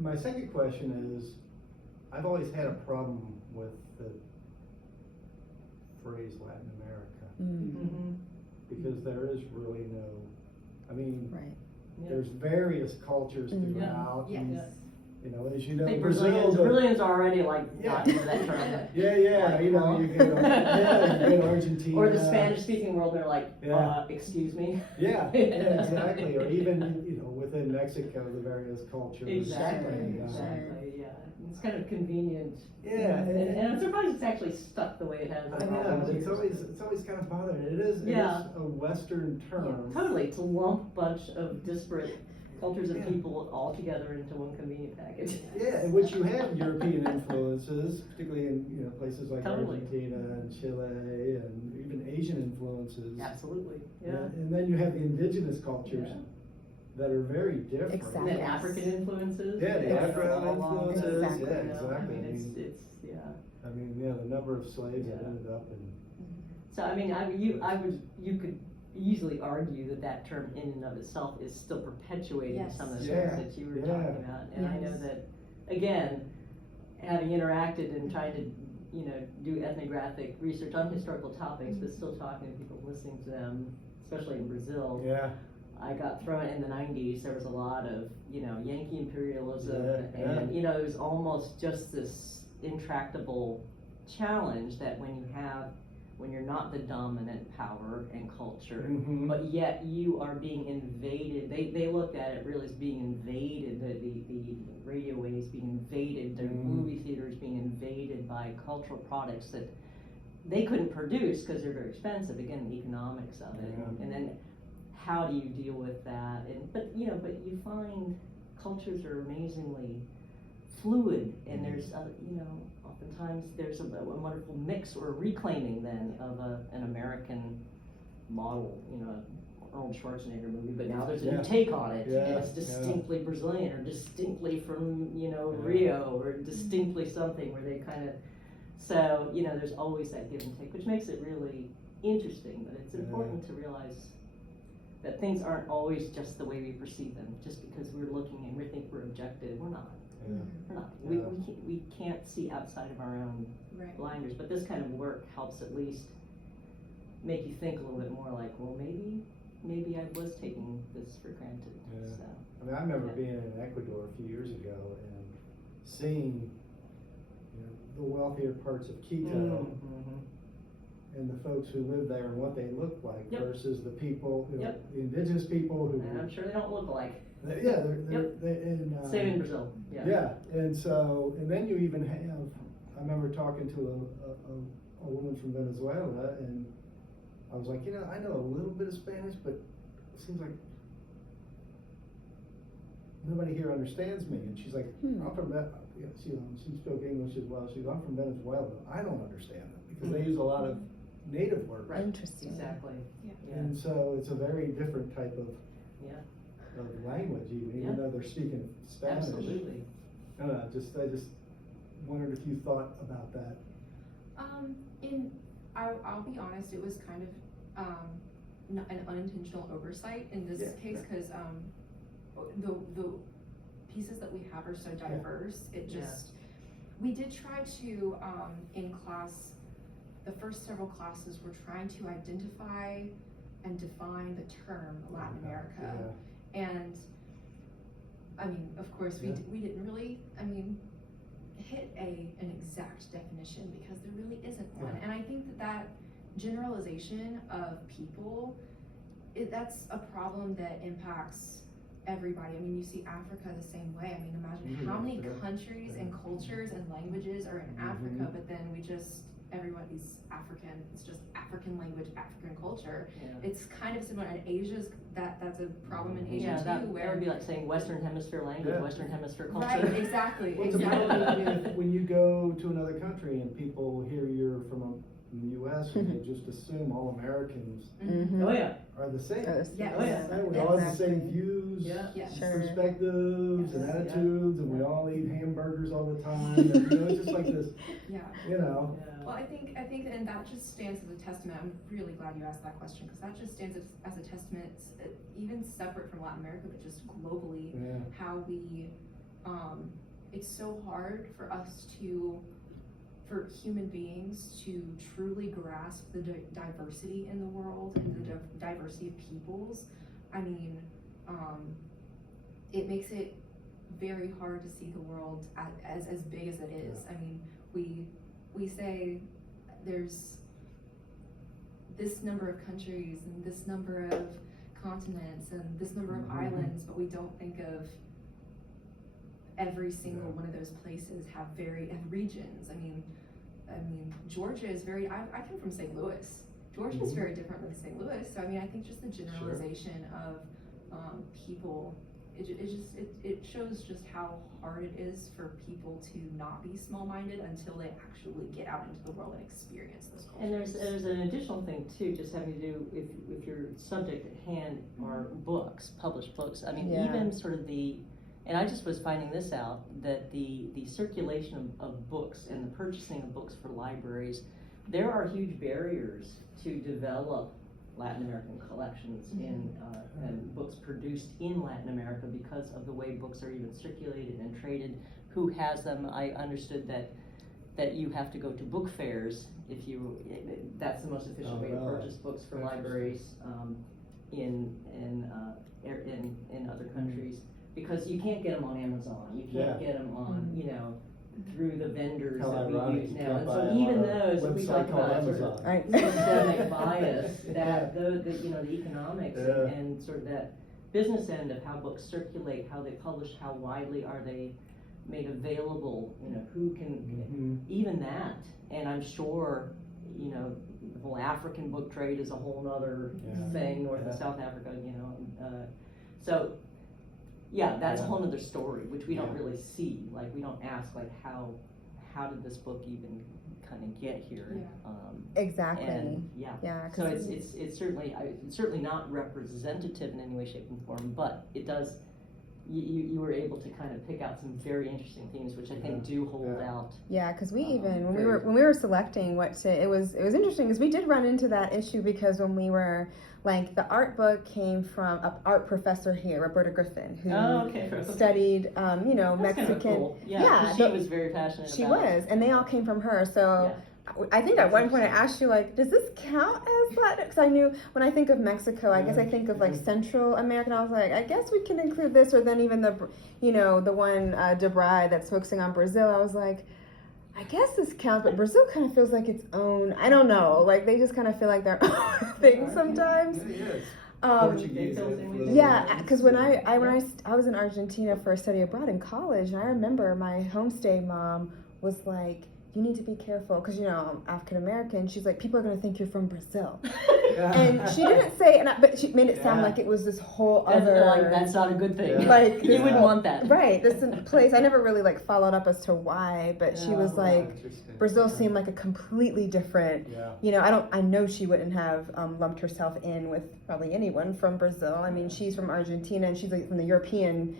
my second question is, I've always had a problem with the phrase Latin America. Mm-hmm. Because there is really no, I mean, Right. there's various cultures Mhm. throughout. Yes. And, you know, as you know, I think Brazil. Brazilians are already like Yeah. not into that term. Yeah, you know, you get Argentina. Or the Spanish-speaking world, they're like, Yeah. excuse me. Yeah, exactly. Or even, you know, within Mexico, the various cultures. Exactly, And, exactly, yeah. It's kind of convenient. Yeah, And I'm surprised it's actually stuck the way it has. I over all know, those it's years. always kind of bothering. It is Yeah. a Western term. Yeah, totally, it's a lump bunch of disparate cultures and Yeah. people all together into one convenient package. Yeah, in which you have European influences, particularly in, you know, places like Totally. Argentina and Chile, and even Asian influences. Absolutely, yeah. And then you have the indigenous cultures Yeah. that are very different. And Exactly. then African influences. Yeah, the African all along. influences, Exactly. yeah, You know, exactly. I mean, it's, yeah. I mean, yeah, the number of slaves that Yeah. ended up in. So I mean, you could easily argue that that term in and of itself is still perpetuating Yes. some of the Yeah, things that you were yeah. talking about. And I know Yes. that, again, having interacted and trying to, you know, do ethnographic research on historical topics, but still talking to people, listening to them, especially in Brazil. Yeah. I got thrown in the 90s, there was a lot of, you know, Yankee imperialism, Yeah, and, yeah. you know, it was almost just this intractable challenge that when you're not the dominant power and culture, Mhm. but yet you are being invaded, they looked at it really as being invaded, the radio waves being invaded, the movie theaters being invaded by cultural products that they couldn't produce because they're very expensive, again, the economics of it, Yeah. and then how do you deal with that? But you find cultures are amazingly fluid, and there's you know, oftentimes there's a wonderful mix or reclaiming then of an American model, you know, Arnold Schwarzenegger movie, but now there's a Yeah. new take on it, Yeah, and it's yeah. distinctly Brazilian or distinctly from, you know, Yeah. Rio or distinctly something where they kind of, so, you know, there's always that give and take, which makes it really interesting, but it's Yeah. important to realize that things aren't always just the way we perceive them, just because we're looking and we think we're objective, we're not. Yeah. We're not. Yeah. We can't see outside of our own Right. blinders, but this kind of work helps at least make you think a little bit more like, well, maybe I was taking this for granted, Yeah. so. I mean, I remember Yeah. being in Ecuador a few years ago and seeing, you know, the wealthier parts of Quito Mm-hmm. and the folks who live there and what they look like Yep. versus the people, you know, Yep. the indigenous people who. And I'm sure they don't look alike. Yeah, they're Yep. and, Same in Brazil, yeah. Yeah, and so, and then you even have, I remember talking to a woman from Venezuela, and I was like, you know, I know a little bit of Spanish, but it seems like nobody here understands me. And she's like, I'm from she spoke English as well. She's, I'm from Venezuela. I don't understand them because they use a lot of native words. Right. Interesting. Exactly. Yeah. Yeah. And so it's a very different type of Yeah. language, even Yeah. though they're speaking Spanish. Absolutely. I don't know, I just wondered if you thought about that. I'll be honest, it was kind of an unintentional oversight in this Yeah, case, because the pieces that we have are so diverse. It just, we did try to, in class, the first several classes, we're trying to identify and define the term Latin America. And I mean, of course, we didn't really, hit an exact definition because there really isn't one. Yeah. And I think that generalization of people, that's a problem that impacts everybody. I mean, you see Africa the same way. I mean, imagine how many countries and cultures and languages are in Africa, but then everybody's African. It's just African language, African culture. Yeah. It's kind of similar. And Asia's that's a problem in Asia Yeah, too. that where would be like saying Western Hemisphere language, Yeah. Western Hemisphere culture. right, exactly, Well, it's a problem exactly. when you go to another country and people hear you're from the U.S. and they just assume all Americans Mm-hmm. Oh, yeah. are the same. Yes. Oh, yeah. Right? We all have the same views, Yeah. Yes. Sure. perspectives, and Yes. attitudes, and we all eat hamburgers all the time. And, you know, it's just like this, Yeah. you know. Yeah. Well, I think, and that just stands as a testament. I'm really glad you asked that question, because that just stands as a testament, even separate from Latin America, but just globally, Yeah. how we it's so hard for us for human beings to truly grasp the diversity in the world and the diversity of peoples. I mean, it makes it very hard to see the world as big as it is. I mean, we say there's this number of countries and this number of continents and this number of islands, but we don't think of every single one of those places have regions. I mean, Georgia is very, I come from St. Louis. Georgia is very different than St. Louis. So I mean, I think just the generalization of people, it shows just how hard it is for people to not be small-minded until they actually get out into the world and experience those cultures. And there's an additional thing too, just having to do with your subject at hand are books, published books. I mean, even sort of and I just was finding this out, that the circulation of books and the purchasing of books for libraries, there are huge barriers to develop Latin American collections and books produced in Latin America because of the way books are even circulated and traded, who has them. I understood that you have to go to book fairs that's the most efficient way to purchase books for libraries in other countries, because you can't get them on Amazon, you can't get them on, through the vendors that we use now. And so even those, we talk about sort of systemic bias, that the economics and sort of that business end of how books circulate, how they publish, how widely are they made available, who can, even that. And I'm sure, the whole African book trade is a whole nother thing, North and South Africa, so that's a whole other story, which we don't really see. Like, we don't ask, like, how did this book even kind of get here? Exactly. And, so it's certainly not representative in any way, shape, and form, but it does. You were able to kind of pick out some very interesting themes, which I think do hold out. Yeah, because we even when we were selecting what to, it was interesting because we did run into that issue, because when we were like, the art book came from an art professor here, Roberta Griffin, who studied That's Mexican. Kind of cool. Yeah, she was very passionate. She was, and they all came from her. So. I think at one point I asked you, like, does this count as Latin? Because I knew when I think of Mexico, I guess I think of like Central American. I was like, I guess we can include this, or then even the one Debray that's focusing on Brazil. I was like, I guess this counts, but Brazil kind of feels like its own. I don't know, like they just kind of feel like their own thing sometimes. Because when I was in Argentina for a study abroad in college, and I remember my homestay mom was like, you need to be careful, because I'm African American. She's like, people are going to think you're from Brazil. And she didn't say, but she made it sound like it was this whole other. Like, that's not a good thing. Like, you wouldn't want that. Right. This place. I never really followed up as to why, but she was like, Brazil seemed like a completely different. I know she wouldn't have lumped herself in with probably anyone from Brazil. I mean, she's from Argentina, and she's like from the European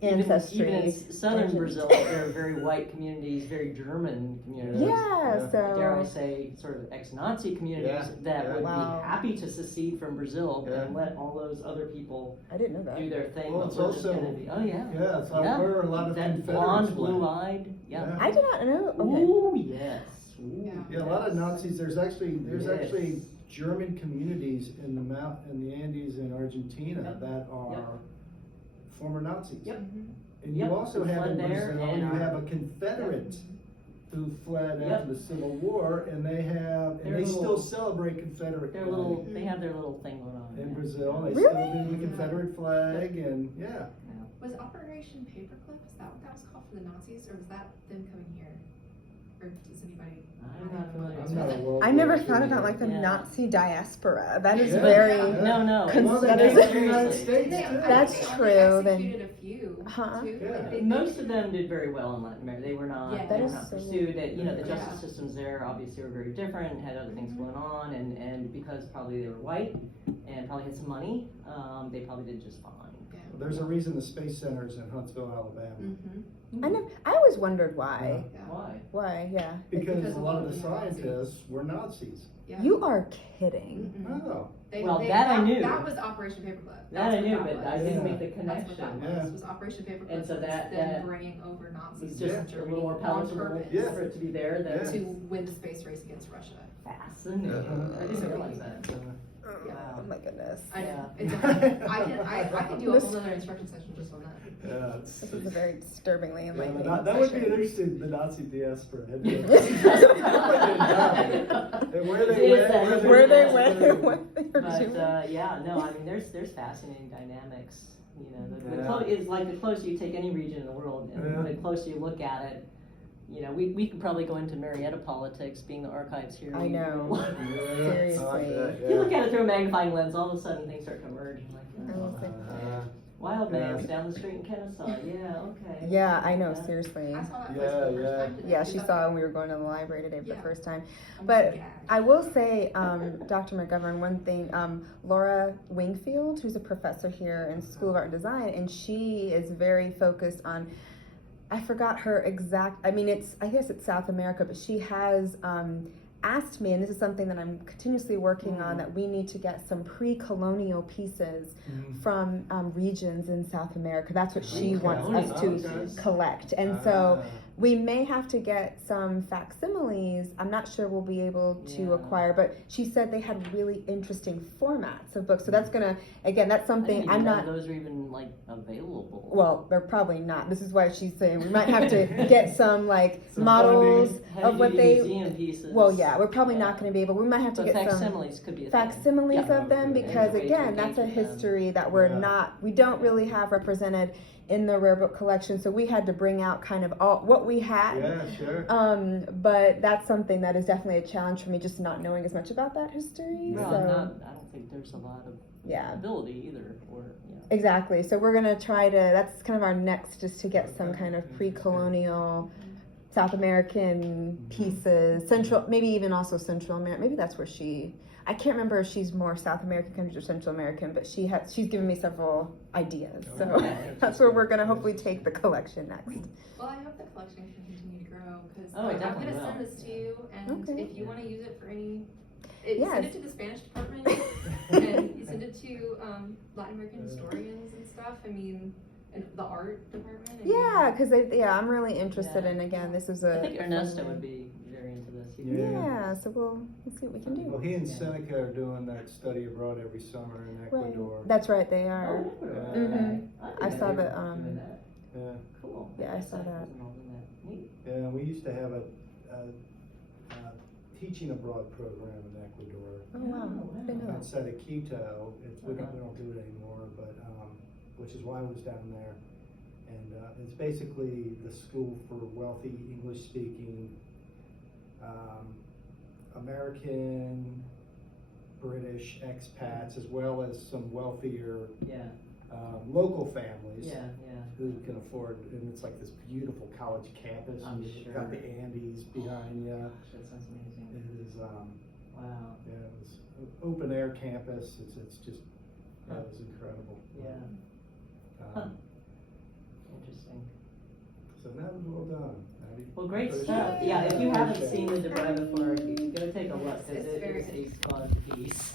ancestry. Even in southern Brazil, there are very white communities, very German communities. So dare I say, sort of ex-Nazi communities that would be happy to secede from Brazil and let all those other people do their thing. Well, it's also where a lot of that blonde, blue-eyed. I did not know. Okay. Ooh, yes. Ooh, a lot of Nazis. There's actually German communities in the Andes in Argentina that are former Nazis. And you also have in Brazil, you have a Confederate who fled after the Civil War, and they still celebrate Confederate. They have their little thing going on in Brazil. They still do the Confederate flag, and Was Operation Paperclip? Is that what that was called for the Nazis, or was that them coming here? Or does anybody? I'm not familiar. I never thought about like the Nazi diaspora. That is very no. That's true. Executed a few. Too. Most of them did very well in Latin America. They were not. Yeah. They were not pursued. The justice systems there obviously were very different. Had other things going on, and because probably they were white and probably had some money, they probably did just fine. Well, there's a reason the Space Center is in Huntsville, Alabama. I always wondered why. Why? Why? Yeah. Because a lot of the scientists were Nazis. Yeah. You are kidding. Mm-mm. Oh, Well, that I knew. That was Operation Paperclip. That I That's knew, what but that I was. didn't make the That's what connection. that Yeah. was Operation Paperclip. And so was that- them bringing over Nazis It's to just a Germany little more on palatable purpose Yeah. for it to be there than to win the space race against Russia. fascinating. I didn't realize that. Oh my goodness. Yeah. I can do a whole other instruction session just on that. yeah, This is a very disturbingly yeah, enlightening that would be session. interesting, the Nazi diaspora. And It where they is that. went, Where they went, went, what they were But doing. yeah, no, I mean, there's fascinating dynamics. You know, Yeah. it's like the closer you take any region in the world, and Yeah. the closer you look at it. You know, we could probably go into Marietta politics, being the archives here. I know. Seriously. If you look at it through a magnifying lens, all of a sudden things start to merge. I'm like, I oh, will say- Wildman's down the street in Kennesaw. Yeah, okay. Yeah, I know, Yeah. seriously. I saw that Yeah, for the first yeah. time today. Yeah, she saw it when we were going to the library today for the Yeah. first time. I'm But gagged. I will say, Dr. McGovern, one thing, Laura Wingfield, who's a professor here in School of Art and Design, and she is very focused on, I forgot her exact, I guess it's South America, but she has asked me, and this is something that I'm continuously working on, that we need to get some pre-colonial pieces from regions in South America. That's what she wants us to collect. And so we may have to get some facsimiles. I'm not sure we'll be able to Yeah. acquire, but she said they had really interesting formats of books. So that's gonna, again, that's something I'm not. Those are even like available. Well, they're probably not. This is why she's saying we might have to get some like Some models funding. of what Heavy-duty they. museum pieces. Well, yeah, we're probably Yeah. not going to be able. We might have to But get some facsimiles could be a thing. facsimiles Yeah. of them Okay. because There's a way to again, that's a engage with them. history that we're Yeah. we don't really have represented in the rare book collection. So we had to bring out kind of all what we had. Yeah, sure. But that's something that is definitely a challenge for me, just not knowing as much about that history. Well, so I don't think there's a lot of yeah. ability either. Or Exactly. So we're gonna try to. That's kind of our next, just to get some kind of pre-colonial South American pieces, maybe even also Central America. Maybe that's where I can't remember if she's more South American countries or Central American, but she's given me several ideas. So Okay. that's where we're gonna hopefully take the collection next. Well, I hope the collection can continue to grow because Oh, it I'm definitely going to send will. this to you, and Okay. if you want to use it for any, Yes. send it to the Spanish department, and you send it to Latin American historians and stuff. I mean, and the art department. I mean, Yeah, because I'm really interested Yeah. in. Again, this is I think Ernesto would be very into this. Yeah, so we'll see what we can do. Well, he and Seneca are doing that study abroad every summer in Ecuador. Right. That's right, they are. Oh, Ecuador. Mhm. Okay. I didn't saw know the, they were doing that. Yeah, Cool. Yeah, I guess saw that. wasn't involved in that. Neat. yeah. We used to have a teaching abroad program in Ecuador. Oh wow, I didn't know that. Outside of Quito. We Uh-huh. don't do it anymore, but which is why I was down there. And it's basically the school for wealthy English-speaking American, British expats, as well as some wealthier Yeah. local families Yeah. Yeah. who can afford. And it's like this beautiful college campus. I'm You've sure. got the Andes behind you. Gosh, that sounds amazing. It is. Wow. Yeah, it was open air campus. It's just Huh. it was incredible. Yeah. Huh. Interesting. So that was well done. Abby. Well, great Appreciate stuff. it. Yeah, if you haven't Appreciate seen it. the DeVry before, go take a look It's because it very is a good. fun piece.